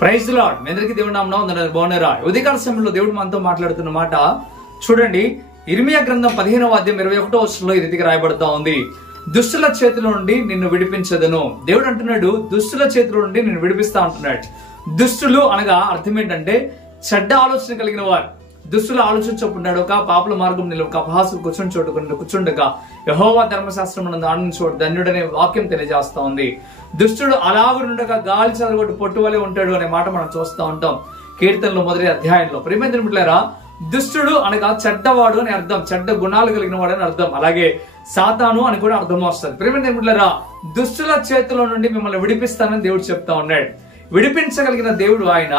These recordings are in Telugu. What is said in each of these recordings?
Praise the lord. మీ అందరికీ దేవుడి నామమున బాగున్నారా? ఉదయకాల సమయంలో దేవుడు మనతో మాట్లాడుతున్న మాట చూడండి. ఇర్మియా గ్రంథం 15వ అధ్యాయం 21వ వచనంలో ఈ రీతిగా రాయబడతా ఉంది, దుష్టుల చేతిలో నుండి నిన్ను విడిపించదను. దేవుడు అంటున్నాడు, దుష్టుల చేతిలో నుండి నిన్ను విడిపిస్తా అంటున్నాడు. దుష్టులు అనగా అర్థం ఏంటంటే చెడ్డ ఆలోచన కలిగిన వారు. దుష్టులు ఆలోచించకున్నాడు ఒక పాపుల మార్గం నిలవక అపహాసులు కూర్చుండగా యెహోవా ధర్మశాస్త్రమునందు ఆనందించువాడు ధన్యుడనే వాక్యం తెలియజేస్తా ఉంది. దుష్టుడు అలాగుండగా గాలి చదరగొట్టి పొట్టువలే ఉంటాడు అనే మాట మనం చూస్తూ ఉంటాం కీర్తనలో మొదటి అధ్యాయంలో. ప్రియమైన బిడ్డలారా, దుష్టుడు అనగా చెడ్డవాడు అని అర్థం, చెడ్డ గుణాలు కలిగిన వాడు అని అర్థం. అలాగే సాతాను అని కూడా అర్థం వస్తుంది. ప్రియమైన బిడ్డలారా, దుష్టుల చేతిలో నుండి మిమ్మల్ని విడిపిస్తానని దేవుడు చెప్తా ఉన్నాడు. విడిపించగలిగిన దేవుడు ఆయన.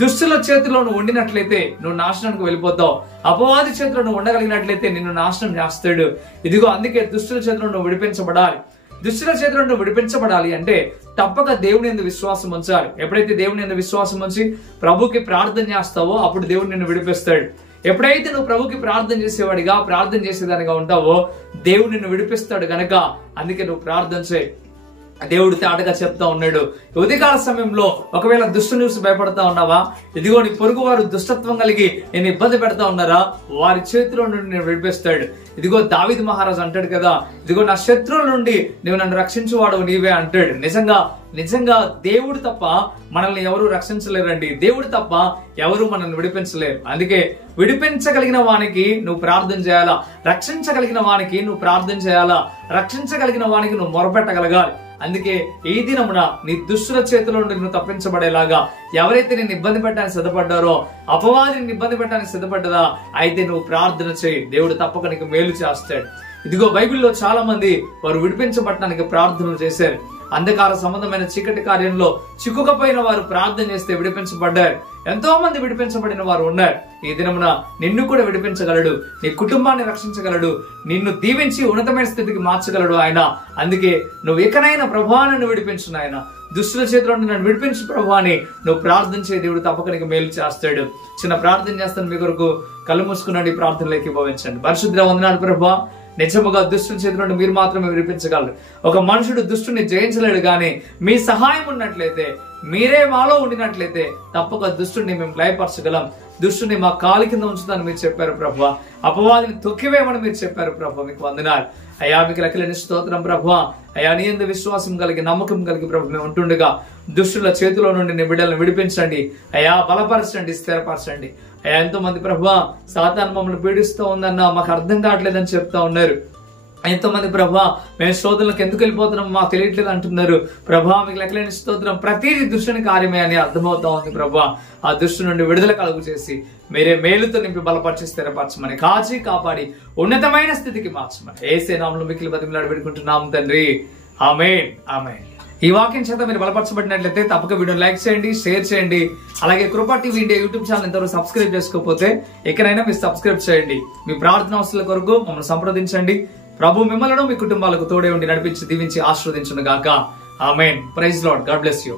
దుష్టుల చేతిలో నువ్వు ఉండినట్లయితే నువ్వు నాశనానికి వెళ్ళిపోతావు. అపవాది చేతిలో నువ్వు ఉండగలిగినట్లయితే నిన్ను నాశనం చేస్తాడు. ఇదిగో అందుకే దుష్టుల చేతిలో నువ్వు విడిపించబడాలి. దుష్టుల చేతిలో నువ్వు విడిపించబడాలి అంటే తప్పక దేవుని యందు విశ్వాసం ఉంచాలి. ఎప్పుడైతే దేవుని యందు విశ్వాసం ఉంచి ప్రభుకి ప్రార్థన చేస్తావో అప్పుడు దేవుడు నిన్ను విడిపిస్తాడు. ఎప్పుడైతే నువ్వు ప్రభుకి ప్రార్థన చేసేవాడిగా ప్రార్థన చేసేదానిగా ఉంటావో దేవుడు నిన్ను విడిపిస్తాడు గనక అందుకే నువ్వు ప్రార్థన చేయి. దేవుడు తేటగా చెప్తా ఉన్నాడు. ఉదయకాల సమయంలో ఒకవేళ దుష్టు చూసి భయపడతా ఉన్నావా? ఇదిగో నీ పొరుగు వారు దుష్టత్వం కలిగి నేను ఇబ్బంది పెడతా ఉన్నారా? వారి చేతిలో నుండి నేను విడిపిస్తాడు. ఇదిగో దావీదు మహారాజు అంటాడు కదా, ఇదిగో నా శత్రువుల నుండి నువ్వు నన్ను రక్షించువాడు నీవే అంటాడు. నిజంగా దేవుడు తప్ప మనల్ని ఎవరు రక్షించలేరండి. దేవుడు తప్ప ఎవరు మనల్ని విడిపించలేరు. అందుకే విడిపించగలిగిన వానికి నువ్వు ప్రార్థన చేయాలా, రక్షించగలిగిన వానికి నువ్వు ప్రార్థన చేయాలా, రక్షించగలిగిన వానికి నువ్వు మొరపెట్టగలగాలి. అందుకే ఈ దినమున నీ దుష్టుల చేతిలో నుండి నువ్వు తప్పించబడేలాగా ఎవరైతే నేను ఇబ్బంది పెట్టడానికి సిద్ధపడ్డారో, అపవాదిని ఇబ్బంది పెట్టడానికి సిద్ధపడ్డదా, అయితే నువ్వు ప్రార్థన చేయి. దేవుడు తప్పక నీకు మేలు చేస్తాడు. ఇదిగో బైబిల్లో చాలా మంది వారు విడిపించబడటానికి ప్రార్థనలు చేశారు. అంధకార సంబంధమైన చీకటి కార్యంలో చిక్కుకపోయిన వారు ప్రార్థన చేస్తే విడిపించబడ్డారు. ఎంతో మంది విడిపించబడిన వారు ఉన్నారు. ఈ దినమున నిన్ను కూడా విడిపించగలడు, నీ కుటుంబాన్ని రక్షించగలడు, నిన్ను దీవించి ఉన్నతమైన స్థితికి మార్చగలడు ఆయన. అందుకే నువ్వు ఇకనైనా ప్రభువాన్ని విడిపించు నాయన, దుష్టుల చేతిలో నన్ను విడిపించు ప్రభువాని నువ్వు ప్రార్థన చేయ. దేవుడు తప్పక నీకు మేలు చేస్తాడు. చిన్న ప్రార్థన చేస్తాను మీ కొరకు. కళ్ళు మూసుకున్నాడు, ఈ ప్రార్థనలోకి భావించండి. పరిశుద్ధ వందనాలు ప్రభువా, నిజముగా దుష్టుల చేతిలో మీరు మాత్రమే విడిపించగలరు. ఒక మనుషుడు దుష్టుని జయించలేడు, కానీ మీ సహాయం ఉన్నట్లయితే, మీరే మాలో ఉండినట్లయితే తప్పక దుష్టుని మేము లయపరచగలం. దుష్టుని మా కాలి కింద ఉంచుతాను మీరు చెప్పారు ప్రభువా. అపవాదిని తొక్కివేయమని మీరు చెప్పారు ప్రభు. మీకు వందనాలు అయ్యా. మీకు లెక్కలేని స్తోత్రం ప్రభువా. అయ్యా, నీ యందు విశ్వాసం కలిగి నమ్మకం కలిగి ప్రభు మేము ఉంటుండగా దుష్టుల చేతిలో నుండి నీ బిడ్డలను విడిపించండి అయ్యా, బలపరచండి, స్థిరపరచండి అయ్యా. ఎంతో మంది ప్రభువా సాతాను మమ్మల్ని పీడిస్తూ ఉందన్నా మాకు అర్థం కావట్లేదని చెప్తా ఉన్నారు. ఎంతో మంది ప్రభా మేము శోధనలకు ఎందుకు వెళ్ళిపోతున్నాం మాకు తెలియట్లేదు అంటున్నారు. ప్రభా మీకు లెక్కలేని స్తోత్రం. ప్రతిదీ దుష్టుని కార్యమే అని అర్థమవుతా ఉంది ప్రభా. ఆ దుష్టు నుండి విడుదల కలుగు చేసి మీరే మేలుతో నింపి బలపరిచి స్థిరపరచమని, కాచి కాపాడి ఉన్నతమైన స్థితికి మార్చమని యేసు నామములో మిక్కిలి బతిమలాడి పెట్టుకుంటున్నాం తండ్రి. ఆమేన్, ఆమేన్. ఈ వాక్యం చేత మీరు బలపరచబడినట్లయితే తప్పక వీడియో లైక్ చేయండి, షేర్ చేయండి. అలాగే కృపా టీవీ ఇండియా యూట్యూబ్ ఛానల్ ఎంతవరకు సబ్స్క్రైబ్ చేసుకోకపోతే ఎక్కడైనా మీరు సబ్స్క్రైబ్ చేయండి. మీ ప్రార్థన అవసరాల కొరకు మమ్మల్ని సంప్రదించండి. ప్రభు మిమ్మల్ని మీ కుటుంబాలకు తోడే ఉండి నడిపించి దీవించి ఆశీర్వదించును గాక. Amen. Praise lord. God bless you.